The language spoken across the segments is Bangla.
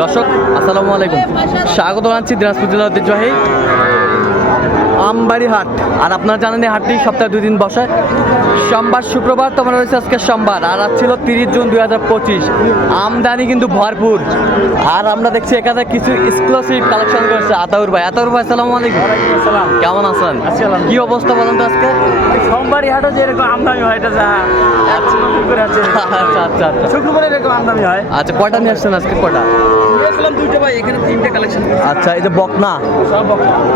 দর্শক আসসালামু আলাইকুম। স্বাগত জানাচ্ছি দিনাজপুর জেলার ঐতিহ্যবাহী আমবাড়ি হাট আর আপনারা জানেন এই হাটটি সপ্তাহে দুই দিন বসে। সোমবার শুক্রবার তোমার রয়েছে আজকে সোমবার। আর আজ ছিল তিরিশ জুন দুই হাজার পঁচিশ। আমদানি কিন্তু ভরপুর। আর আমরা দেখছি এখানে কিছু এক্সক্লুসিভ কালেকশন করেছে আতাউর ভাই আতাউর ভাই আসসালামু আলাইকুম। কেমন আছেন? আছি কি অবস্থা বলেন তো আজকে? সোমবারই হাটে যে এরকম আমদানি হয় এটা যা আচ্ছা আচ্ছা আচ্ছা। শুক্রবারে এরকম আমদানি হয়। আচ্ছা কয়টা নিয়ে আসছেন আজকে কটা নিয়েছিলাম দুইটা ভাই এখানে তিনটে কালেকশন আচ্ছা এই যে বকনা।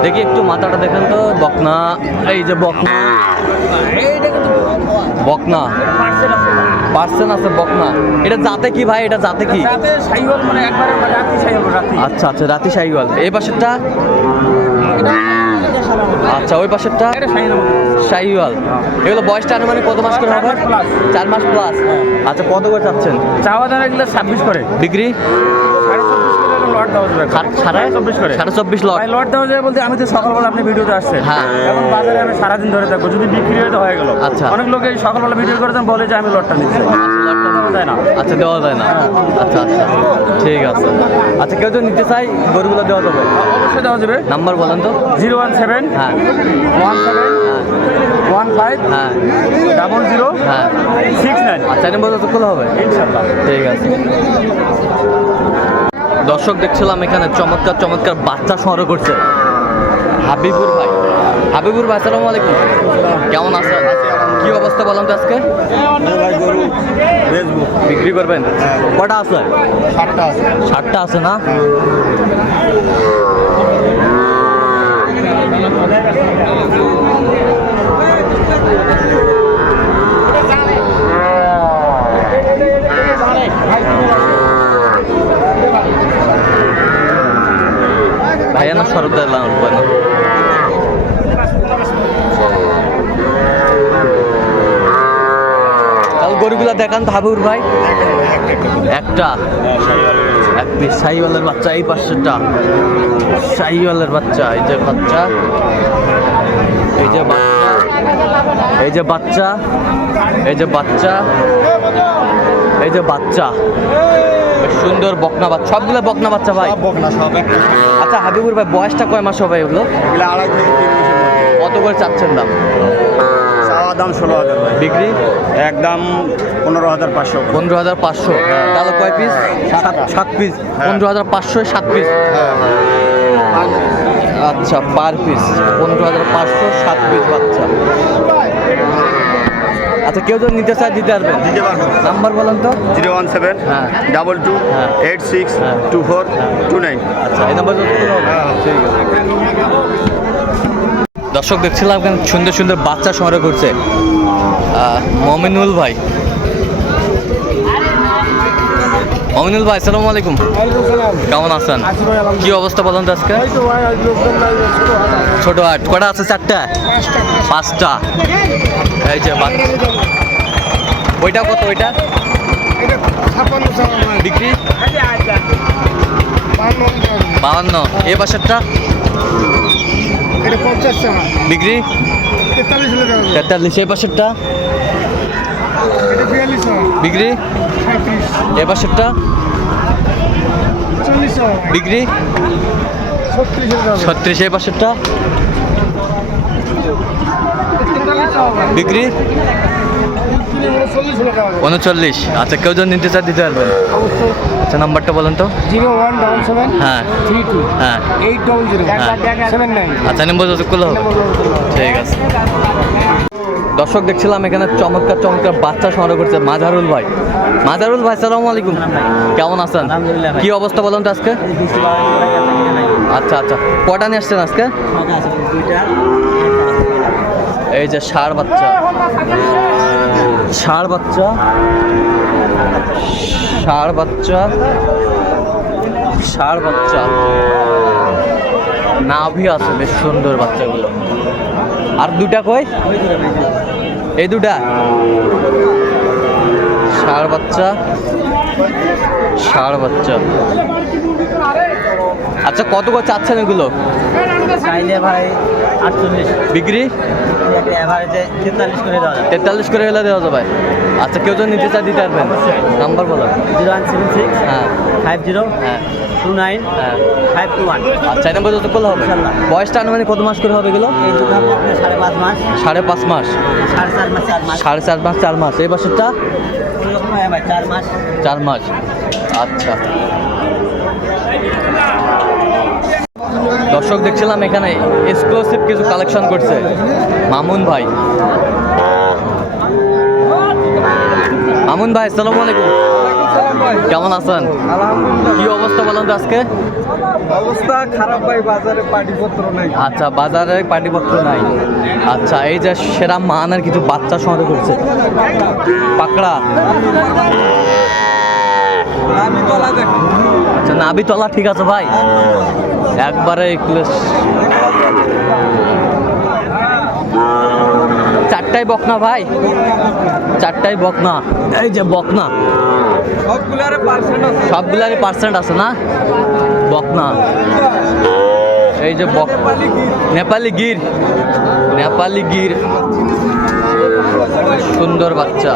দেখি একটু মাথাটা দেখেন তো বকনা এই যে বকনা। বকনা। পার্সেল আছে। পার্সেন আছে বকনা। এটা জাতে কি ভাই? এটা জাতে কি? রাতে সাইওয়াল মানে মানে সাইওয়াল আচ্ছা আচ্ছা রাতি শাহিওয়াল এই পাশেরটা। আচ্ছা ওই পাশেরটা? সাইওয়াল। শাহিওয়াল এগুলো বয়সটা আনুমানিক কত মাস করে হবে? চার মাস প্লাস আচ্ছা কত করে চাচ্ছেন? চাওয়া দাম এগুলো ছাব্বিশ করে। বিক্রি সাড়ে চব্বিশ করে এরকম লট দেওয়া যাবে। সাড়ে চব্বিশ করে? সাড়ে চব্বিশ লট লট দেওয়া যাবে বলতে আমি তো সকালবেলা আপনি ভিডিওতে আসছেন। হ্যাঁ। এখন বাজারে আমি সারাদিন ধরে থাকব। যদি বিক্রি হয়ে তো হয়ে গেল। আচ্ছা। অনেক লোক সকালবেলা ভিডিও করে দেন বলে যে আমি লটটা নিচ্ছি। না। আচ্ছা দেওয়া যায় না। আচ্ছা আচ্ছা। ঠিক আছে। আচ্ছা কেউ যদি নিতে চাই গরুগুলো দেওয়া যাবে। অবশ্যই দেওয়া যাবে। নাম্বার বলেন তো। জিরো ওয়ান সেভেন হ্যাঁ। ওয়ান সেভেন ওয়ান ফাইভ হ্যাঁ। ডাবল জিরো হ্যাঁ। Six nine. আচ্ছা নম্বর তো খোলা হবে? ইনশাল্লাহ। ঠিক আছে। দর্শক দেখছিলাম এখানে চমৎকার চমৎকার বাচ্চা সংগ্রহ করছে। হাবিবুর ভাই। হাবিবুর ভাই, আসসালামু আলাইকুম। কেমন আছেন? কি অবস্থা বললাম তো আজকে? বিক্রি করবেন? কটা আছে? ষাটটা আছে না? সরদার লাগবে না তাহলে গরুগুলা দেখান হাবিবুর ভাই। একটা। এক পিস শাহিওয়ালের বাচ্চা, এই পাশেরটা। শাহিওয়ালের বাচ্চা, এই যে বাচ্চা। এই যে বাচ্চা। এই যে বাচ্চা। এই যে বাচ্চা। এই যে বাচ্চা। সুন্দর বকনা বাচ্চা। সবগুলো বকনা বাচ্চা ভাই? বকনা সব আচ্ছা হাবিবুর ভাই বয়সটা কয় মাস হবে এগুলো? আড়াই থেকে তিন কত করে চাচ্ছেন দাম? দাম ষোলো হাজার বিক্রি? একদম পনেরো হাজার পাঁচশো। পনেরো হাজার পাঁচশো। তাহলে কয় পিস সাত সাত পিস পনেরো হাজার পাঁচশো সাত পিস আচ্ছা পার পিস পনেরো হাজার পাঁচশো সাত পিস বাচ্চা। আচ্ছা কেউ যদি নিতে চায় দিতে পারবেন দিতে পারব। নাম্বার বলেন তো। জিরো ওয়ান সেভেন হ্যাঁ। ডাবল টু হ্যাঁ। এইট সিক্স হ্যাঁ। Two four two nine. আচ্ছা এই নাম্বার ঠিক আছে। দর্শক দেখছিলাম কেন সুন্দর সুন্দর বাচ্চা সংগ্রহ করছে। মমিনুল ভাই। মমিনুল ভাই আসসালামু আলাইকুম। কেমন আছেন? কি অবস্থা বলেন তো আজকে? ছোট হাট কটা আছে চারটা? পাঁচটা। এই যে ওইটা কত ওইটা? বিক্রি? বাহান্ন। এ পাশেরটা? বিক্রি? তেতাল্লিশ। এ পাশেরটা? বিক্রি? এ পাশেরটা? বিক্রি? ছত্রিশ এ পাশেরটা? বিক্রি? উনচল্লিশ আচ্ছা কেউ যদি নিতে চায় দিতে পারবেন আচ্ছা নাম্বারটা বলেন তো জিরো ওয়ান ডাবল সেভেন হ্যাঁ থ্রি টু হ্যাঁ এইট ডবল জিরো হ্যাঁ। সেভেন নাইন আচ্ছা নম্বর করলে হবে ঠিক আছে দর্শক দেখছিলাম এখানে চমৎকার চমৎকার বাচ্চা সংগ্রহ করছে মাজারুল ভাই মাজারুল ভাই সালাম আলাইকুম কেমন আছেন কি অবস্থা বলুন তো আজকে আচ্ছা আচ্ছা কটা নিয়ে আসছেন আজকে এই যে সার বাচ্চা ষাঁড় বাচ্চা। ষাঁড় বাচ্চা। ষাঁড় বাচ্চা। নাভি আছে বেশ সুন্দর বাচ্চাগুলো। আর দুটা কই? এই দুটা। ষাঁড় বাচ্চা। ষাঁড় বাচ্চা। আচ্ছা কত করে চাচ্ছেন এগুলো? চাইলে ভাই আটচল্লিশ। বিক্রি? তেতাল্লিশ করে হলে দেওয়া যাবে। আচ্ছা কেউ যদি নিতে চায় দিতে পারবেন। নাম্বার বলো। জিরো ওয়ান সেভেন সিক্স হ্যাঁ। ফাইভ জিরো হ্যাঁ। টু নাইন হ্যাঁ। Five two one. আচ্ছা নাম্বার যত করলে হবে। বয়সটা আনুমানিক কত মাস করে হবে এগুলো? সাড়ে পাঁচ মাস। সাড়ে পাঁচ মাস। সাড়ে চার মাস চার মাস। সাড়ে চার মাস চার মাস। এই বছরটা? হয় চার মাস। চার মাস। আচ্ছা। দর্শক দেখছিলাম এখানে এক্সক্লুসিভ কিছু কালেকশন করছে। মামুন ভাই। মামুন ভাই আসসালামু আলাইকুম। কেমন আছেন? কি অবস্থা বলেন তো আজকে? অবস্থা খারাপ ভাই বাজারে পাটিপত্র নেই। আচ্ছা বাজারে পাটিপত্র নাই। আচ্ছা এই যে সেরা মানের কিছু বাচ্চা সংগ্রহ করছে। পাকড়া। আমি তলা দেখ। আচ্ছা নাবি তলা ঠিক আছে ভাই? একবারে চারটাই বকনা ভাই। চারটাই বকনা। এই যে বকনা। সবগুলারই পার্সেন্ট আছে না? বকনা। এই যে বক নেপালি গির। নেপালি গির। সুন্দর বাচ্চা।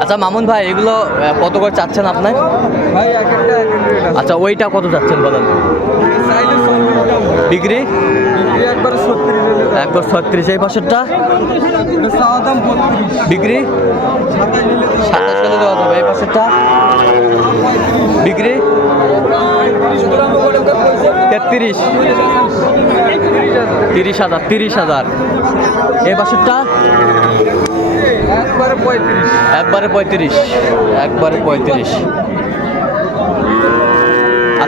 আচ্ছা মামুন ভাই, এগুলো কত করে চাচ্ছেন আপনার? আচ্ছা ওইটা কত যাচ্ছেন বলেন? ডিগ্রি একবার ছত্রিশ এই বত্রিশ। ডিগ্রি সাতাশ করে দেওয়া যাবে। এই বছরটা ডিগ্রি তেত্রিশ। তিরিশ হাজার তিরিশ হাজার। এই বছরটা একবারে পঁয়ত্রিশ। একবারে পঁয়ত্রিশ একবারে পঁয়ত্রিশ।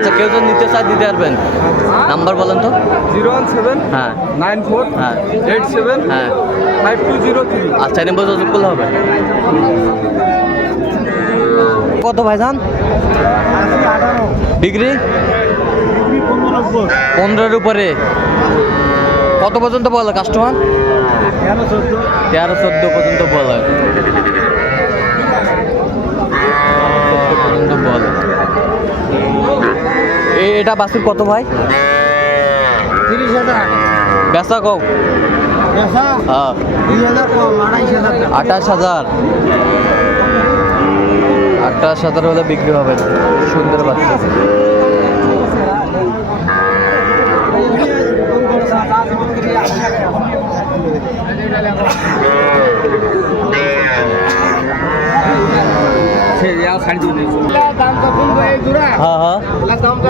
আচ্ছা কেউ যদি নিতে চায় দিতে পারবেন। নাম্বার বলেন তো। জিরো ওয়ান সেভেন হ্যাঁ। নাইন ফোর হ্যাঁ। এইট সেভেন হ্যাঁ। ফাইভ টু জিরো থ্রি আচ্ছা এই নম্বর করলে হবে। কত ভাইজান? ডিগ্রি? পনেরোর উপরে। কত পর্যন্ত বলে কাস্টমার? তেরো, চোদ্দ পর্যন্ত বলে পর্যন্ত বলে এ- এটা বাসুর কত ভাই? তিরিশ হাজার। বেচা কও হ্যাঁ। আঠাশ হাজার? আঠাশ হাজার হলে বিক্রি হবে। সুন্দর বাচ্চা দাম কখন এই জোড়া হ্যাঁ হ্যাঁ দাম আসবে পঁয়তাল্লিশ